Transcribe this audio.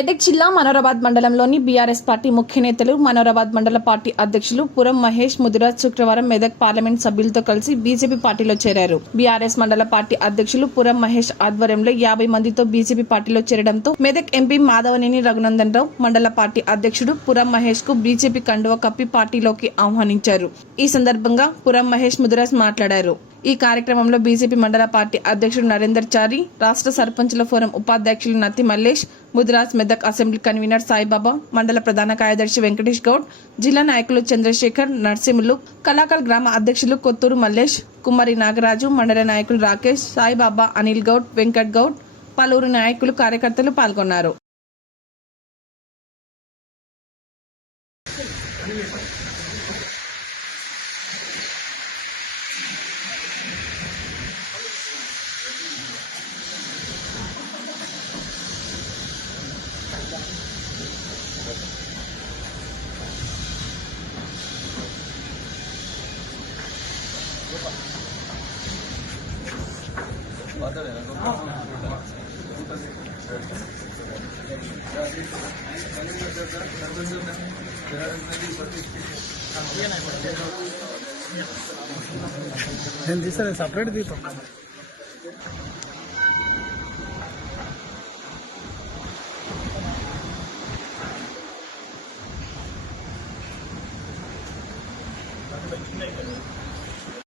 మెదక్ జిల్లా మనోరాబాద్ మండలంలోని BRS party ముఖ్య నేతలు మనోరాబాద్ మండల పార్టీ అధ్యక్షులు పురం మహేష్ ముదిరాజ్ శుక్రవారం మెదక్ పార్లమెంట్ సభ్యులతో కలిసి బీజేపీ పార్టీలో చేరారు. బీఆర్ఎస్ మండల పార్టీ అధ్యక్షులు పురం మహేష్ ఆధ్వర్యంలో 50 మందితో బీజేపీ పార్టీలో చేరడంతో మెదక్ ఎంపీ మాధవనేని రఘునందన్ రావు మండల పార్టీ అధ్యక్షుడు పురం మహేష్ కు బీజేపీ కండువ కప్పి పార్టీలోకి ఆహ్వానించారు. ఈ సందర్భంగా పురం మహేష్ ముదిరాజ్ మాట్లాడారు. ఈ కార్యక్రమంలో బీజేపీ మండల పార్టీ అధ్యక్షుడు నరేందర్ చారి, రాష్ట్ర సర్పంచుల ఫోరం ఉపాధ్యక్షులు నత్తి మల్లేష్, ముదిరాజ్ మెదక్ అసెంబ్లీ కన్వీనర్ సాయిబాబా, మండల ప్రధాన కార్యదర్శి వెంకటేష్ గౌడ్, జిల్లా నాయకులు చంద్రశేఖర్, నర్సింహులు, కళాకల్ గ్రామ అధ్యక్షులు కొత్తూరు మల్లేష్, కుమ్మరి నాగరాజు, మండల నాయకులు రాకేష్, సాయిబాబా, అనిల్ గౌడ్, వెంకట్ గౌడ్, పలువురు నాయకులు కార్యకర్తలు పాల్గొన్నారు. సపరేట్ దీపం Thank you.